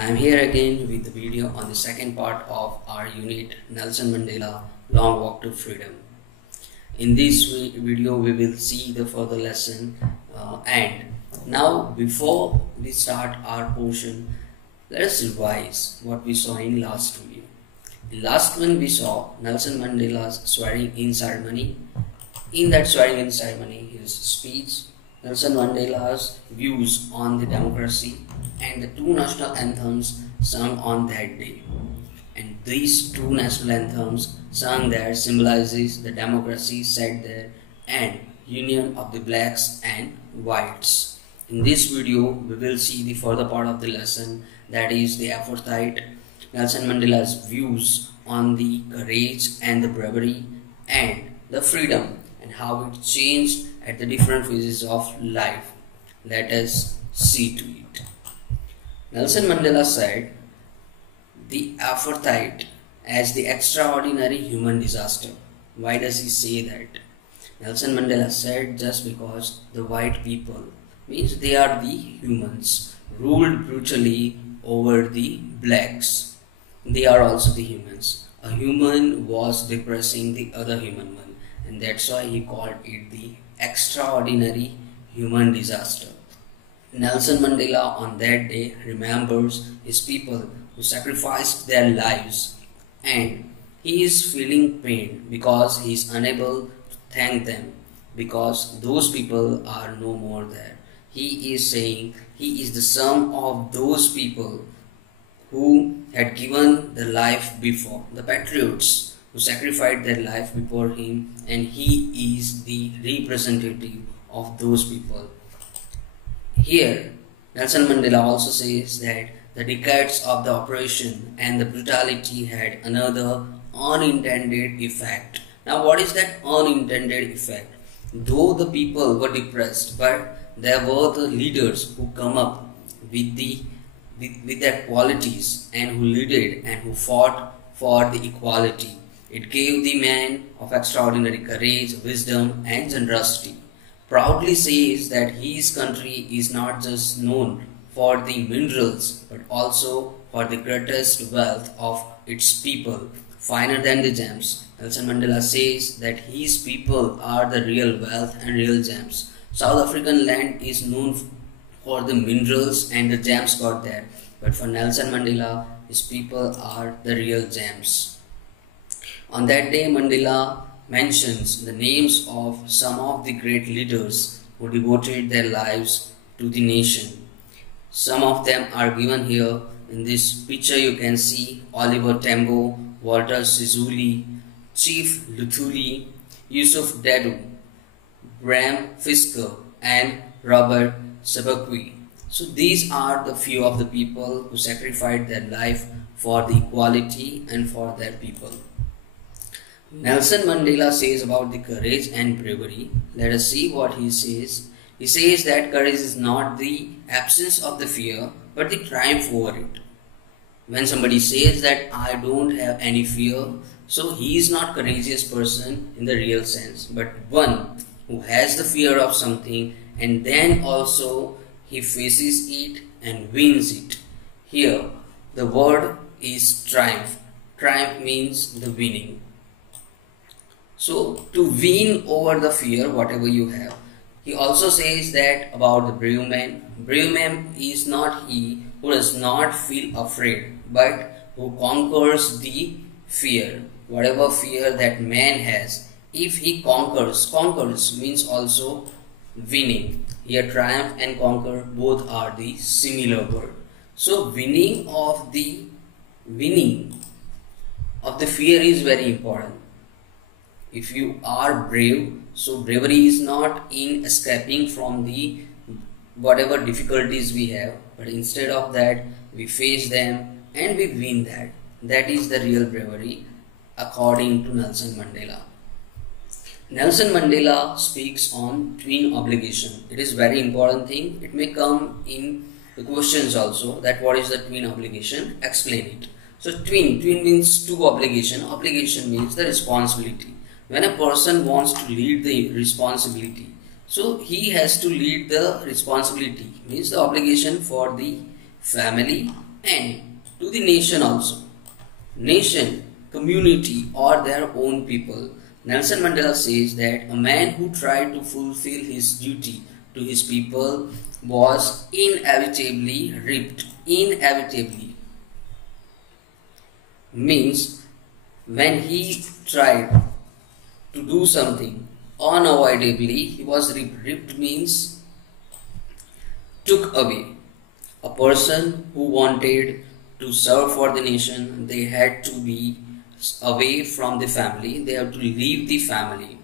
I am here again with the video on the second part of our unit Nelson Mandela Long Walk to Freedom. In this video we will see the further lesson and now before we start our portion, let us revise what we saw in last video. In last one we saw Nelson Mandela's swearing in ceremony. In that swearing in ceremony, his speech, Nelson Mandela's views on the democracy and the two national anthems sung on that day. And these two national anthems sung there symbolizes the democracy set there and union of the blacks and whites. In this video, we will see the further part of the lesson, that is the aforesaid Nelson Mandela's views on the courage and the bravery and the freedom and how it changed at the different phases of life. Let us see to it. Nelson Mandela said the apartheid as the extraordinary human disaster. Why does he say that? Nelson Mandela said just because the white people, means they are the humans, ruled brutally over the blacks. They are also the humans. A human was depressing the other human one, and that's why he called it the extraordinary human disaster. Nelson Mandela on that day remembers his people who sacrificed their lives, and he is feeling pain because he is unable to thank them because those people are no more there. He is saying he is the sum of those people who had given their life before, the patriots who sacrificed their life before him, and he is the representative of those people. Here, Nelson Mandela also says that the decades of the oppression and the brutality had another unintended effect. Now, what is that unintended effect? Though the people were depressed, but there were the leaders who come up with their qualities and who led and who fought for the equality. It gave the man of extraordinary courage, wisdom and generosity. Proudly says that his country is not just known for the minerals but also for the greatest wealth of its people, finer than the gems. Nelson Mandela says that his people are the real wealth and real gems. South African land is known for the minerals and the gems got there, but for Nelson Mandela, his people are the real gems. On that day, Mandela mentions the names of some of the great leaders who devoted their lives to the nation. Some of them are given here. In this picture you can see Oliver Tambo, Walter Sisulu, Chief Luthuli, Yusuf Dadoo, Bram Fisker and Robert Sabakwi. So these are the few of the people who sacrificed their life for the equality and for their people. Nelson Mandela says about the courage and bravery. Let us see what he says. He says that courage is not the absence of the fear, but the triumph over it. When somebody says that I don't have any fear, so he is not a courageous person in the real sense, but one who has the fear of something and then also he faces it and wins it. Here the word is triumph. Triumph means the winning. So to win over the fear, whatever you have. He also says that about the brave man. Brave man is not he who does not feel afraid, but who conquers the fear. Whatever fear that man has, if he conquers means also winning. Here triumph and conquer both are the similar word. So winning of the fear is very important. If you are brave, so bravery is not in escaping from the whatever difficulties we have, but instead of that we face them and we win that. That is the real bravery according to Nelson Mandela. Nelson Mandela speaks on twin obligation. It is very important thing. It may come in the questions also, that what is the twin obligation? Explain it. So twin means two obligation. Obligation means the responsibility. When a person wants to lead the responsibility, so he has to lead the responsibility, means the obligation for the family and to the nation also. Nation, community or their own people. Nelson Mandela says that a man who tried to fulfill his duty to his people was inevitably ripped. Inevitably means when he tried to do something, unavoidably he was ripped. Ripped means took away. A person who wanted to serve for the nation, they had to be away from the family, they have to leave the family,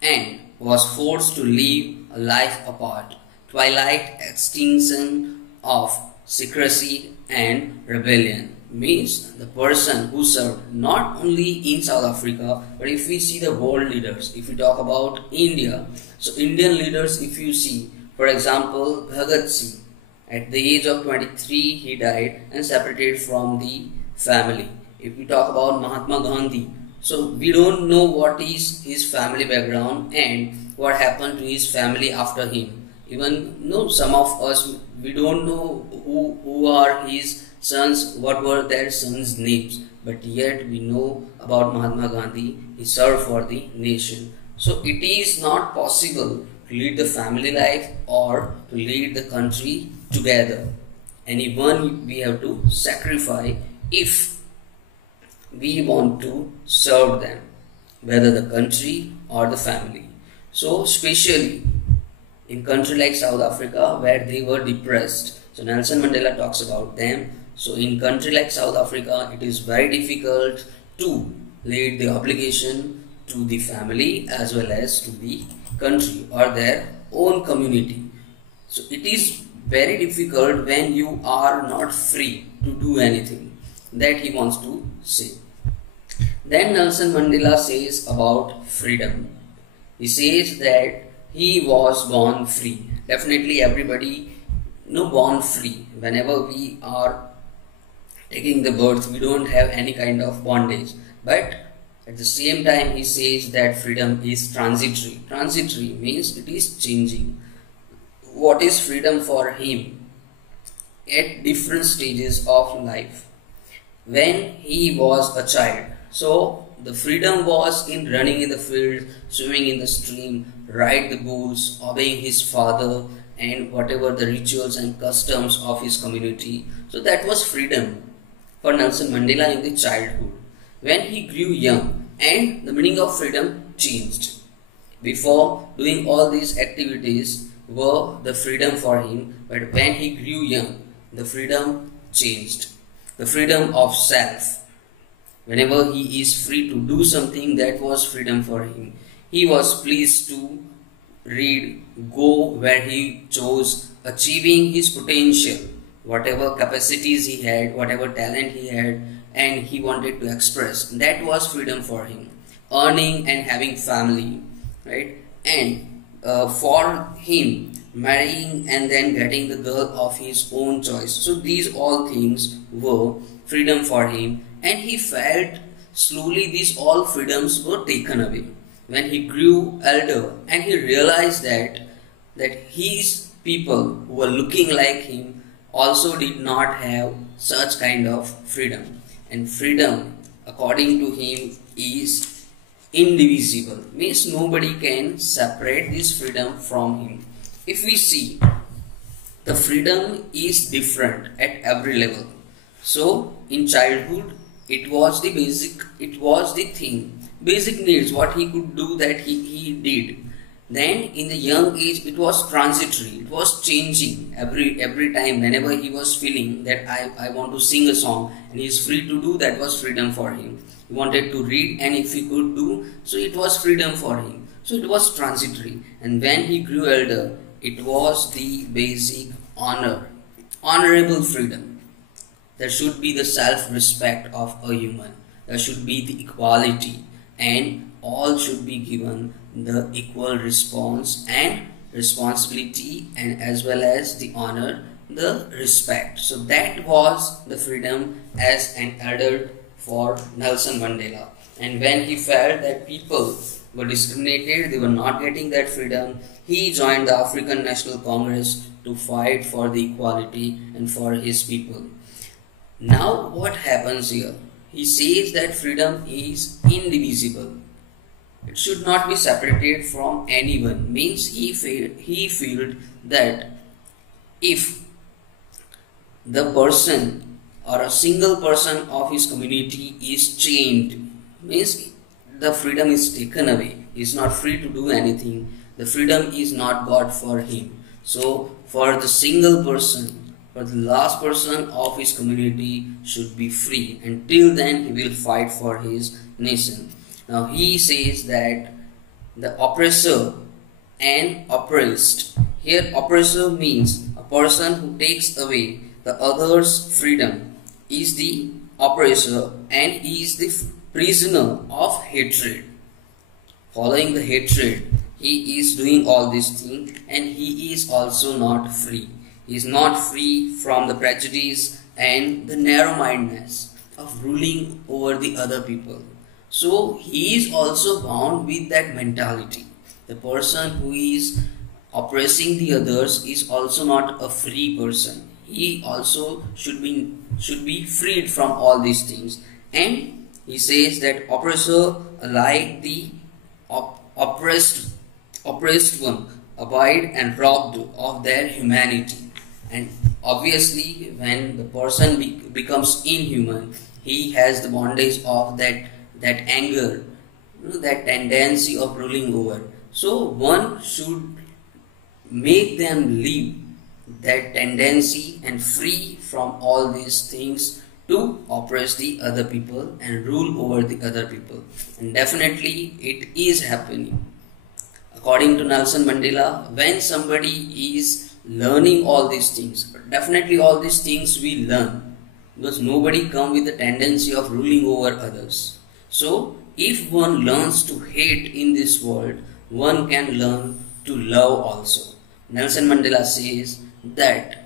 and was forced to live a life apart. Twilight extinction of secrecy and rebellion means the person who served not only in South Africa, but if we see the world leaders, if we talk about India, so Indian leaders, if you see, for example, Bhagat Singh, at the age of 23 he died and separated from the family. If we talk about Mahatma Gandhi, so we don't know what is his family background and what happened to his family after him. Even no, some of us, we don't know who are his sons, what were their sons' names, but yet we know about Mahatma Gandhi. He served for the nation. So it is not possible to lead the family life or to lead the country together. Anyone we have to sacrifice if we want to serve them, whether the country or the family. So especially in country like South Africa where they were depressed, so Nelson Mandela talks about them. So in country like South Africa, it is very difficult to lead the obligation to the family as well as to the country or their own community. So it is very difficult when you are not free to do anything. That he wants to say. Then Nelson Mandela says about freedom. He says that he was born free. Definitely everybody born free. Whenever we are taking the birth, we don't have any kind of bondage. But at the same time, he says that freedom is transitory. Transitory means it is changing. What is freedom for him? At different stages of life. When he was a child, so the freedom was in running in the field, swimming in the stream, ride the bulls, obeying his father, and whatever the rituals and customs of his community. So that was freedom for Nelson Mandela in the childhood. When he grew young, and the meaning of freedom changed. Before, doing all these activities were the freedom for him, but when he grew young, the freedom changed. The freedom of self. Whenever he is free to do something, that was freedom for him. He was pleased to read, go where he chose, achieving his potential, whatever capacities he had, whatever talent he had, and he wanted to express. That was freedom for him. Earning and having family, right? And for him, marrying and then getting the girl of his own choice. So these all things were freedom for him, and he felt slowly these all freedoms were taken away. When he grew elder and he realized that his people who were looking like him also did not have such kind of freedom. And freedom, according to him, is indivisible. Means nobody can separate this freedom from him. If we see, the freedom is different at every level. So in childhood, it was the basic, it was the thing, basic needs, what he could do, that he did. Then in the young age, it was transitory, it was changing every time. Whenever he was feeling that I want to sing a song and he is free to do, that was freedom for him. He wanted to read, and if he could do, so it was freedom for him. So it was transitory. And when he grew elder, it was the basic honorable freedom. There should be the self-respect of a human. There should be the equality, and all should be given the equal response and responsibility, and as well as the honor, the respect. So that was the freedom as an adult for Nelson Mandela. And when he felt that people were discriminated, they were not getting that freedom, he joined the African National Congress to fight for the equality and for his people. Now what happens here? He says that freedom is indivisible. It should not be separated from anyone. Means he felt that if the person or a single person of his community is chained, means the freedom is taken away. He is not free to do anything. The freedom is not God for him. So for the single person, for the last person of his community should be free. Until then he will fight for his nation. Now he says that the oppressor and oppressed. Here oppressor means a person who takes away the other's freedom is the oppressor, and he is the prisoner of hatred. Following the hatred, he is doing all these things, and he is also not free. He is not free from the prejudice and the narrow-mindedness of ruling over the other people. So he is also bound with that mentality. The person who is oppressing the others is also not a free person. He also should be freed from all these things. And he says that oppressor, like the oppressed one, abide and robbed of their humanity. And obviously when the person becomes inhuman, he has the bondage of that anger, that tendency of ruling over. So one should make them leave that tendency and free from all these things to oppress the other people and rule over the other people. And definitely it is happening. According to Nelson Mandela, when somebody is learning all these things, definitely all these things we learn, because nobody come with the tendency of ruling over others. So if one learns to hate in this world, one can learn to love also. Nelson Mandela says that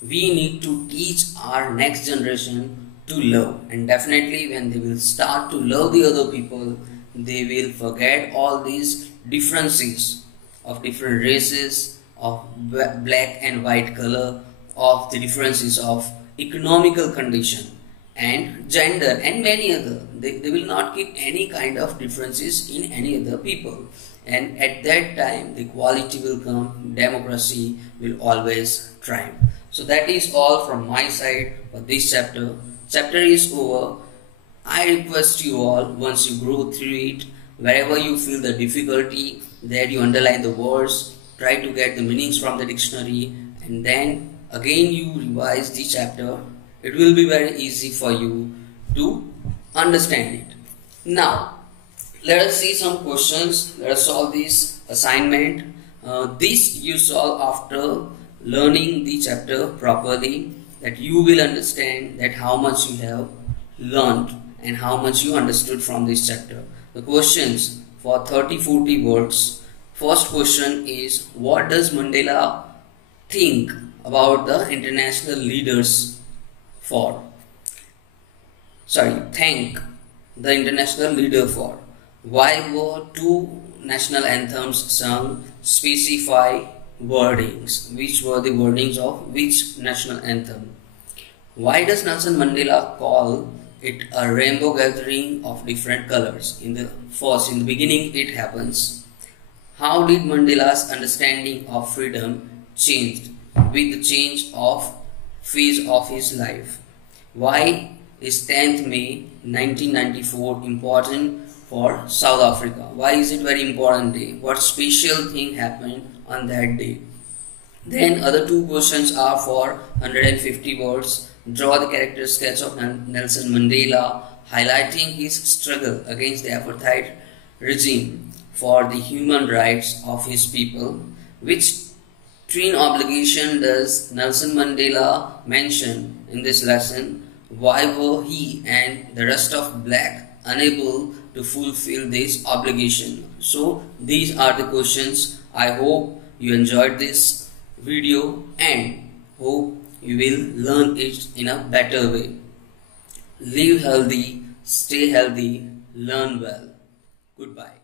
we need to teach our next generation to love, and definitely when they will start to love the other people, they will forget all these differences of different races, of black and white color, of the differences of economical condition and gender and many other. They will not keep any kind of differences in any other people. And at that time the equality will come, democracy will always triumph. So that is all from my side for this chapter. Chapter is over. I request you all, once you go through it, wherever you feel the difficulty, there you underline the words, try to get the meanings from the dictionary, and then again you revise the chapter. It will be very easy for you to understand it. Now let us see some questions. Let us solve this assignment. This you solve after learning the chapter properly, that you will understand that how much you have learned and how much you understood from this chapter. The questions for 30-40 words. First question is, what does Mandela think about the international leaders for? Thank the international leader for. Why were two national anthems sung? Specify wordings. Which were the wordings of which national anthem? Why does Nelson Mandela call it a rainbow gathering of different colors? In the beginning it happens. How did Mandela's understanding of freedom changed with the change of phase of his life? Why is 10th May 1994 important for South Africa? Why is it very important day? What special thing happened on that day? Then other two questions are for 150 words. Draw the character sketch of Nelson Mandela, highlighting his struggle against the apartheid regime for the human rights of his people. Which twin obligation does Nelson Mandela mention in this lesson? Why were he and the rest of black unable to fulfill this obligation? So these are the questions. I hope you enjoyed this video and hope you will learn it in a better way. Live healthy, stay healthy, learn well. Goodbye.